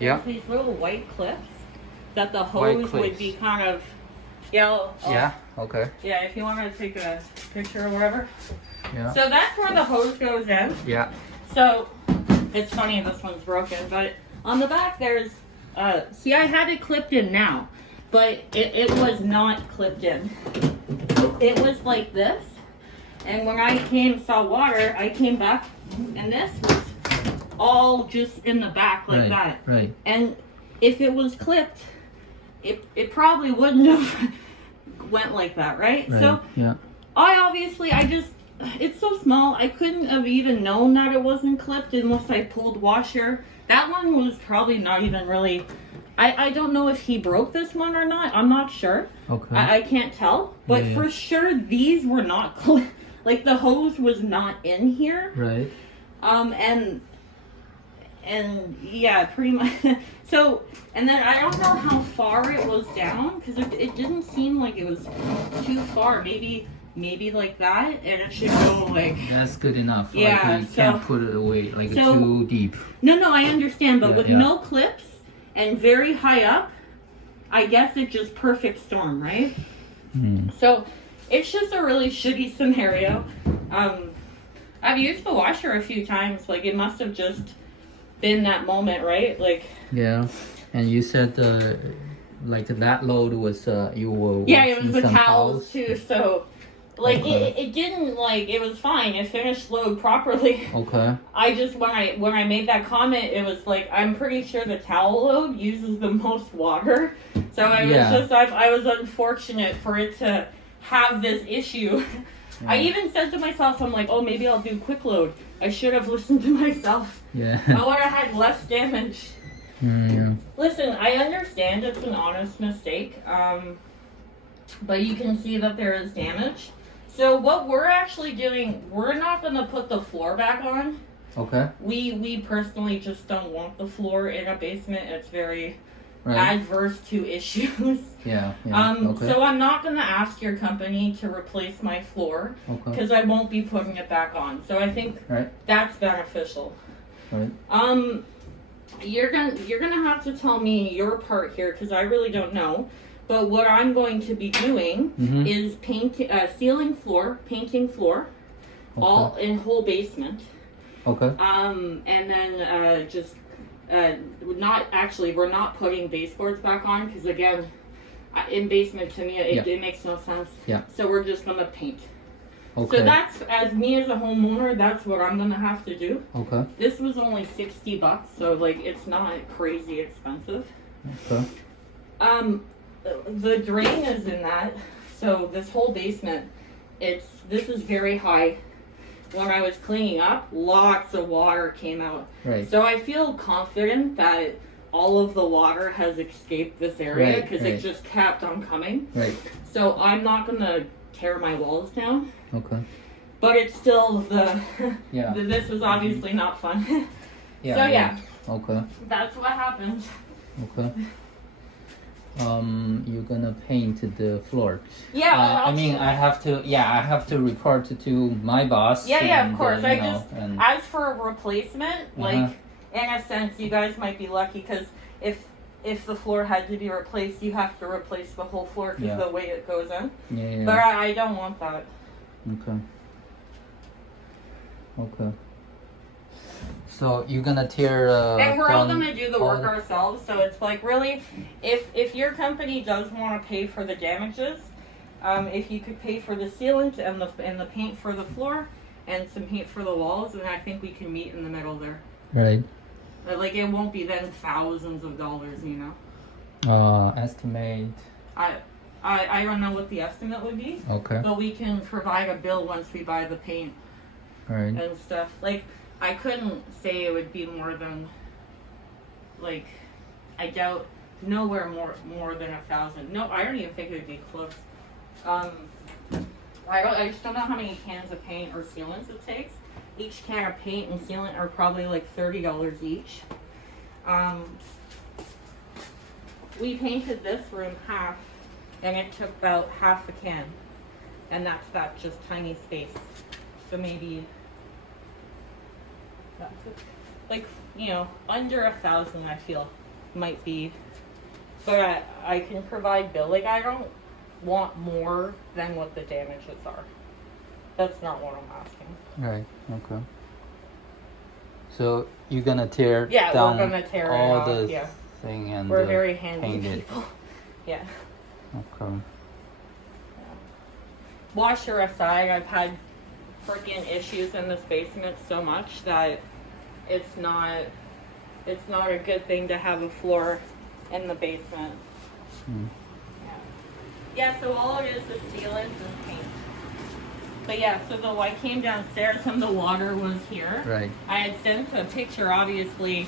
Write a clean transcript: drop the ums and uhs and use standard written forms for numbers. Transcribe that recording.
Yeah. There's these little white clips that the White hose would clips. be kind of, yeah. Yeah. Okay. Yeah, if you want to take a picture or whatever. Yeah. So that's where the hose goes in. Yeah. So it's funny this one's broken, but on the back there's, see, I had it clipped in now, but it was not clipped in. It was like this, and when I saw water, I came back, and this was all just in the back like that. Right. And if it was clipped, it probably wouldn't have went like that, right? So Yeah. it's so small, I couldn't have even known that it wasn't clipped unless I pulled washer. That one was probably not even really, I don't know if he broke this one or not. I'm not sure. Okay. I can't tell. But Yeah. for sure, these were not clipped. Like, the hose was not in here. Right. And yeah, pretty much. So, and then I don't know how far it was down, because it didn't seem like it was too far. Maybe like that, and it should go like. That's good enough. Yeah, Like, you can't put it away like too deep. No, I understand, but Yeah, with yeah. no clips and very high up, I guess it's just perfect storm, right? So it's just a really shitty scenario. I've used the washer a few times. Like, it must have just been that moment, right? Like. Yeah. And you said like that load was you were Yeah, it washing was the some towels too. So, like, Okay. it didn't, like, it was fine. It finished load properly. Okay. I just, when I made that comment, it was like, I'm pretty sure the towel load uses the most water. So I was unfortunate for it to have this issue. Yeah. I even said to myself, I'm like, oh, maybe I'll do quick load. I should have listened to myself. Yeah. I would have had less damage. Yeah. Listen, I understand it's an honest mistake, but you can see that there is damage. So what we're actually doing, we're not going to put the floor back on. Okay. We personally just don't want the floor in a basement. It's very Right. adverse to issues. Yeah. Okay. So I'm not going to ask your company to replace my floor Okay. because I won't be putting it back on. So I think Right. that's beneficial. Right. You're gonna have to tell me your part here because I really don't know. But what I'm going to be doing is painting floor, all in whole basement. Okay. And then we're not putting baseboards back on because again, in basement to me it makes no sense. Yeah. So we're just gonna paint. Okay. So that's, as me as a homeowner, that's what I'm gonna have to do. Okay. This was only $60, so like it's not crazy expensive. Okay. The drain is in that, so this whole basement, this is very high. When I was cleaning up, lots of water came out. Right. So I feel confident that all of the water has escaped this area because it just kept on coming. Right. So I'm not gonna tear my walls down. Okay. But it's still Yeah. this was obviously not fun. Yeah. So yeah, Okay. that's what happened. Okay. You're gonna paint the floor. Yeah. I mean, I have to report to my boss. Yeah, of course. And As for a replacement, like in a sense, you guys might be lucky because if the floor had to be replaced, you have to replace the whole floor because the way it goes in. Yeah. But I don't want that. Okay. Okay. So you're gonna tear. And we're all gonna do the all work ourselves. So it's like really, if your company does want to pay for the damages, if you could pay for the sealant and the paint for the floor and some paint for the walls, then I think we can meet in the middle there. Right. But like it won't be then thousands of dollars, you know. Estimate. I don't know what the estimate would be. Okay. But we can provide a bill once we buy the paint Right. and stuff. Like I couldn't say it would be more than, like, I doubt nowhere more than 1,000. No, I don't even think it would be close. I just don't know how many cans of paint or sealants it takes. Each can of paint and sealant are probably like $30 each. We painted this room half, and it took about half a can, and that's that just tiny space. So maybe. Like, you know, under 1,000, I feel. might be, but I can provide bill. Like, I don't want more than what the damages are. That's not what I'm asking. Right. Okay. So you're gonna tear Yeah, down we're gonna tear it all off, the yeah. thing and We're very handy paint it. people. Yeah. Okay. Washer aside, I've had freaking issues in this basement so much that it's not a good thing to have a floor in the basement. Hmm. Yeah, so all it is sealants and paint. But yeah, so though I came downstairs and the water was here. Right. I had sent a picture, obviously,